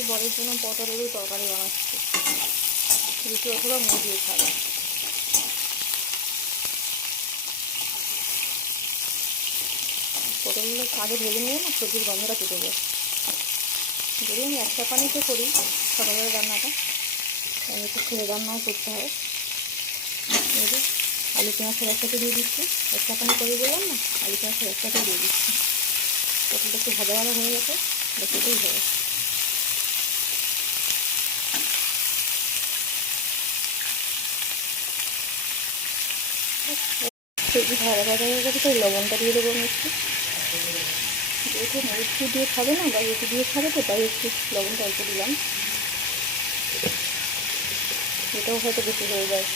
সকাল বরের জন্য পটল আলু তরকারি বানাচ্ছি, রুটি অথবা মুড়ি দিয়ে খাবে। পটলগুলো আগে ভেজে নিয়ে না সবজির গন্ধটা কেটে যায়। যদি আমি একটা পানিতে করি সকালবেলা রান্নাটা, আমি একটু খেয়ে রান্নাও করতে হয়। আলু পেঁয়াজের একসাথে দিয়ে দিচ্ছি, একটা পানি করে দিলাম না, আলু পেঁয়াজের একসাথে দিয়ে দিচ্ছি। পটলটা একটু ভাজা ভাজা হয়ে গেছে, বেশিটাই হবে। সবজি ভাজা ভাজা হয়ে গেছে, তাই লবণটা দিয়ে দেবো আমি একটু। যেহেতু মুড়ি দিয়ে খাবে না বা রুটি দিয়ে খাবে, তো তাই একটু লবণটা অল্প দিলাম। এটাও হয়তো বেশি হয়ে যায়।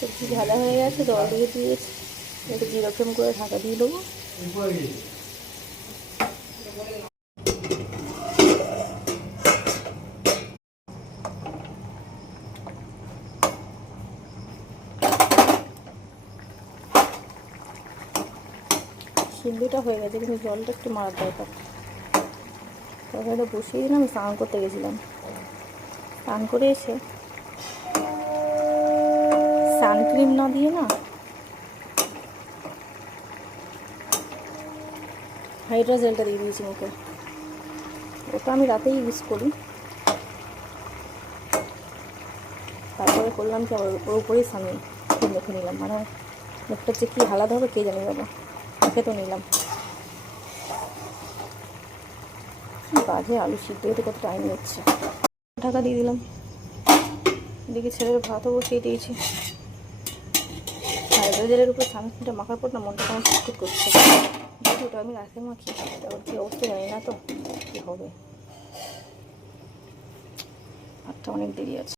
সবজি ভাজা হয়ে গেছে, জল দিয়ে দিয়েছি, একটু যেরকম করে ঢাকা দিয়ে দেবো। সিদ্ধটা হয়ে গেছে, কিন্তু জলটা একটু মারার দরকার। তরকারিটা বসিয়ে দিলাম, আমি স্নান করতে গেছিলাম। স্নান করে এসে সানক্রিম না দিয়ে না হাইড্রা জেলটা দিয়ে দিয়েছি মুখে। ওটা আমি রাতেই ইউজ করি। তারপরে করলাম কি, ওর উপরেই সামনে মেখে নিলাম। মানে মুখটা যে কী আলাদা হবে কে জানি বাবা, মেখে তো নিলাম। বাজে আলু সিদ্ধ হতে কত টাইম নিচ্ছে। ঢাকা দিয়ে দিলাম। এদিকে ছেলের ভাতও বসিয়ে দিয়েছি। হাইড্রা জেলের উপর সানস্ক্রিনটা মাখার পর না মনটা কেমন সুটকুট করছে। যদি ওটা আমি রাতে মাখি, তারপর কী অবস্থা জানি না তো কী হবে। ভাতটা অনেক দেরি আছে।